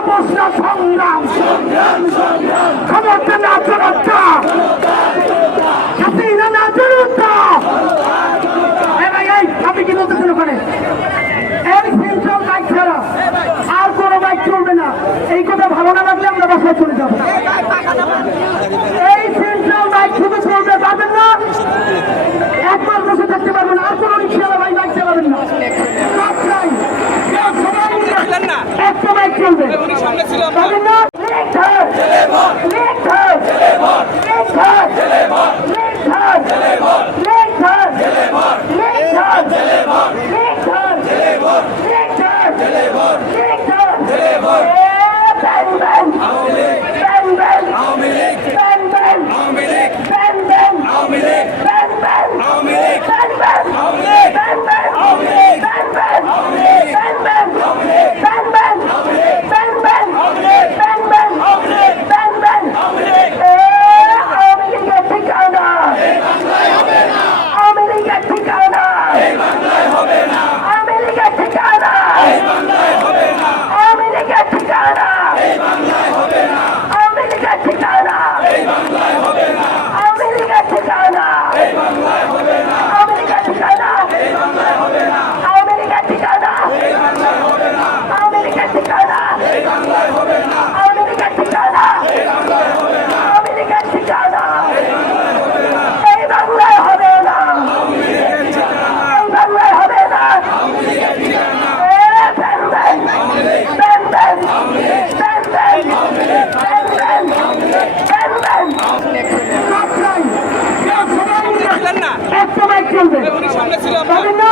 আপোষ না সংগ্রাম, ক্ষমতা না জনতা, হাসিনা না জনতা। আপনি কি বলতেছেন ওখানে? এই সেন্ট্রাল বাইক ছাড়া আর কোনো বাইক চলবে না। এই কথা ভালো না লাগলে আমরা বাসায় চলে যাবো। এই সেন্ট্রাল বাইক শুধু চলবে, পাবেন না একবার বসে থাকতে পারবেন। আর কোনো রিক্সাওয়ালা ভাই বাইক চালাবেন না। একটা বাইক চলবে, পাবেন না। একটা বাইক চলবে, পাবেন না।